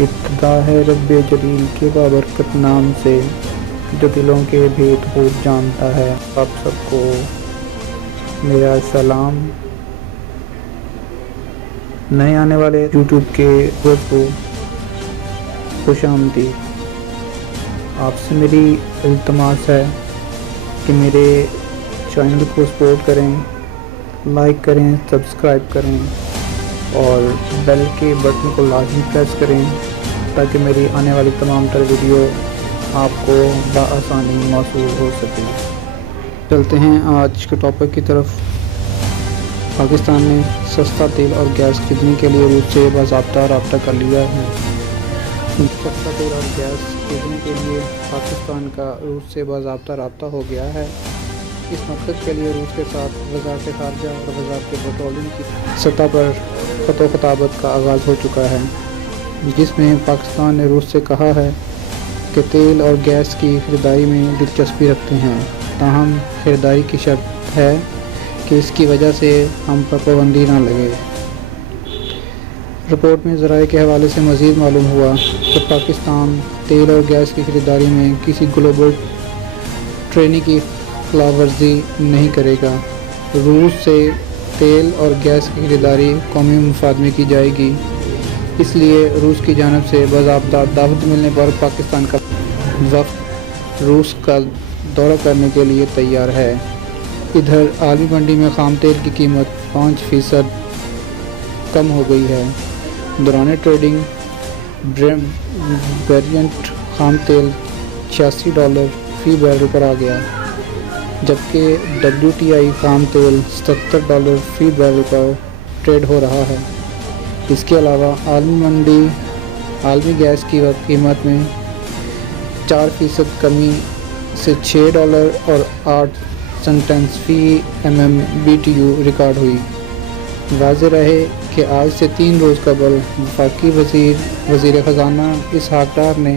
ابتدا ہے رب جلیل کے بابرکت نام سے، جو دلوں کے بھید خوب جانتا ہے۔ آپ سب کو میرا سلام۔ نئے آنے والے یوٹیوب کے ویورز کو خوش آمدید۔ آپ سے میری التماس ہے کہ میرے چینل کو سپورٹ کریں، لائک کریں، سبسکرائب کریں اور بیل کے بٹن کو لازمی پریس کریں تاکہ میری آنے والی تمام تر ویڈیو آپ کو بآسانی موصول ہو سکے۔ چلتے ہیں آج کے ٹاپک کی طرف۔ پاکستان نے سستا تیل اور گیس خریدنے کے لیے روس سے باضابطہ رابطہ کر لیا ہے۔ سستا تیل اور گیس خریدنے کے لیے پاکستان کا روس سے باضابطہ رابطہ ہو گیا ہے۔ اس مقصد کے لیے روس کے ساتھ وزارت خارجہ اور وزارت پیٹرولیم کی سطح پر خط و خطابت کا آغاز ہو چکا ہے، جس میں پاکستان نے روس سے کہا ہے کہ تیل اور گیس کی خریداری میں دلچسپی رکھتے ہیں، تاہم خریداری کی شرط ہے کہ اس کی وجہ سے ہم پر پابندی نہ لگے۔ رپورٹ میں ذرائع کے حوالے سے مزید معلوم ہوا کہ پاکستان تیل اور گیس کی خریداری میں کسی گلوبل ٹریٹی کی خلاف ورزی نہیں کرے گا۔ روس سے تیل اور گیس کی خریداری قومی مفاد میں کی جائے گی، اس لیے روس کی جانب سے باضابطہ دعوت ملنے پر پاکستان کا وفد روس کا دورہ کرنے کے لیے تیار ہے۔ ادھر عالمی منڈی میں خام تیل کی قیمت 5% کم ہو گئی ہے۔ دوران ٹریڈنگ برینٹ خام تیل $86 فی بیرل پر آ گیا، جبکہ WTI خام تیل $77 فی بیرل پر ٹریڈ ہو رہا ہے۔ اس کے علاوہ عالمی گیس کی قیمت میں 4% کمی سے $6 اور 8 سنٹس فی MMBTU ریکارڈ ہوئی۔ واضح رہے کہ آج سے 3 روز قبل وفاقی وزیر خزانہ اسحاق ڈار نے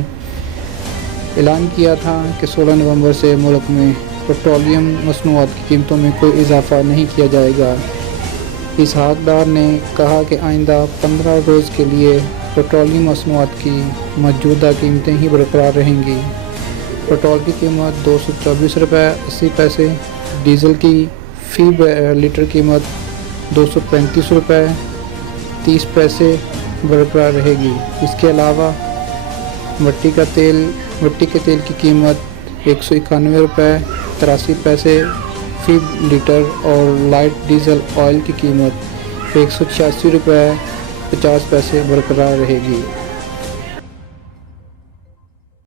اعلان کیا تھا کہ 16 نومبر سے ملک میں پیٹرولیم مصنوعات کی قیمتوں میں کوئی اضافہ نہیں کیا جائے گا۔ اسحاق ڈار نے کہا کہ آئندہ 15 روز کے لیے پیٹرولیم مصنوعات کی موجودہ قیمتیں ہی برقرار رہیں گی۔ پیٹرول کی قیمت $224.80، ڈیزل کی فی لیٹر قیمت $235.30 برقرار رہے گی۔ اس کے علاوہ مٹی کے تیل کی قیمت $191.83 فی لیٹر اور لائٹ ڈیزل آئل کی قیمت $186.50 برقرار رہے گی۔